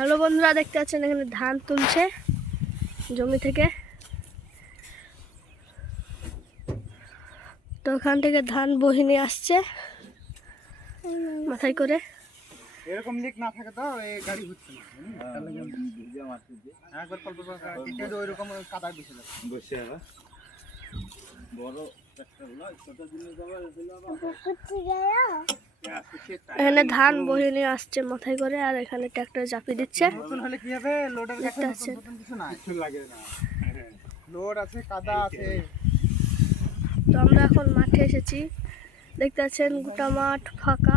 Hello বন্ধুরা দেখতে পাচ্ছেন এখানে ধান তুলছে জমি থেকে। তো ওখান থেকে ধান বহিনী আসছে মাথায় করে। এরকম লিক না থাকে তো এই গাড়ি হচ্ছে না। একবার কল্প কেটে ওই রকম বসে যাবে বসে এখানে ধান নিয়ে আসছে মাথায় করে আর এখানে ট্র্যাক্টর চাপিয়ে দিচ্ছে। নতুন হলে কি হবে? লোডের কাছে দেখতে নতুন পাচ্ছেন। নতুন কিছু নাই। কিছু লাগে না। লোড আছে কাদা আছে। তো আমরা এখন মাঠে এসেছি। দেখতে পাচ্ছেন গোটা মাঠ ফাঁকা।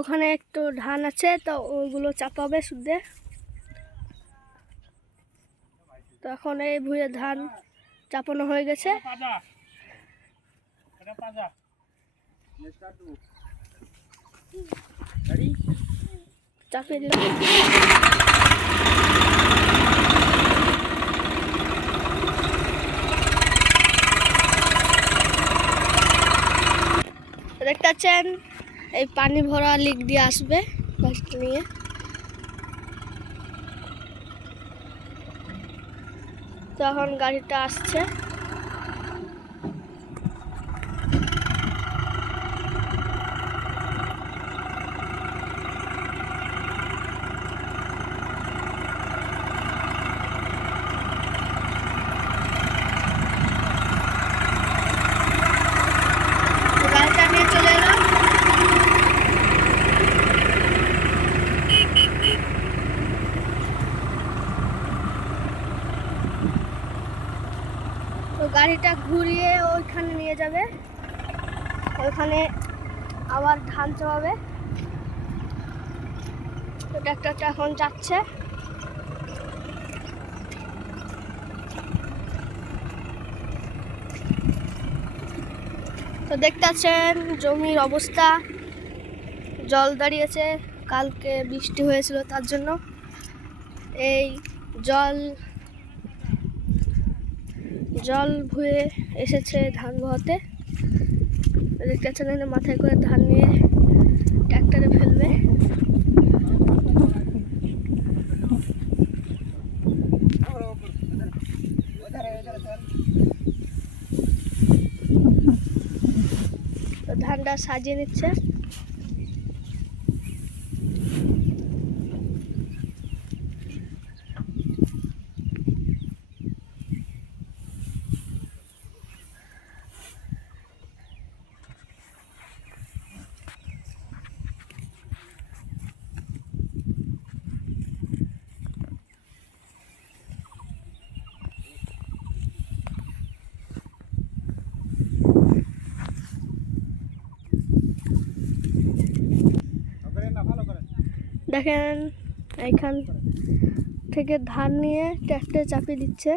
ওখানে একটু ধান আছে, তো ওইগুলো চাপাবে শুদ্ধে। তো এখন এই ভুঁয়ে ধান চাপানো হয়ে গেছে। চাপিয়ে দেখতে পাচ্ছেন? এই পানি ভরা লিক দিয়ে আসবে বাসটা নিয়ে। তখন গাড়িটা আসছে তো গাড়িটা নিয়ে চলে এলাম তো গাড়িটা ঘুরিয়ে ওইখানে নিয়ে যাবে। ওইখানে আবার ধান চাপাবে তো ট্রাক্টরটা এখন যাচ্ছে। তো দেখতে পাচ্ছেন জমির অবস্থা। জল দাঁড়িয়েছে। কালকে বৃষ্টি হয়েছিল তার জন্য। এই জল জল ভুয়ে এসেছে ধান বহাতে। দেখতে পাচ্ছেন এখানে মাথায় করে ধান নিয়ে ট্র্যাক্টরে ফেলবে। ধানটা সাজিয়ে নিচ্ছে। দেখেন এইখান থেকে ধান নিয়ে ট্র্যাক্টরে চাপিয়ে দিচ্ছে।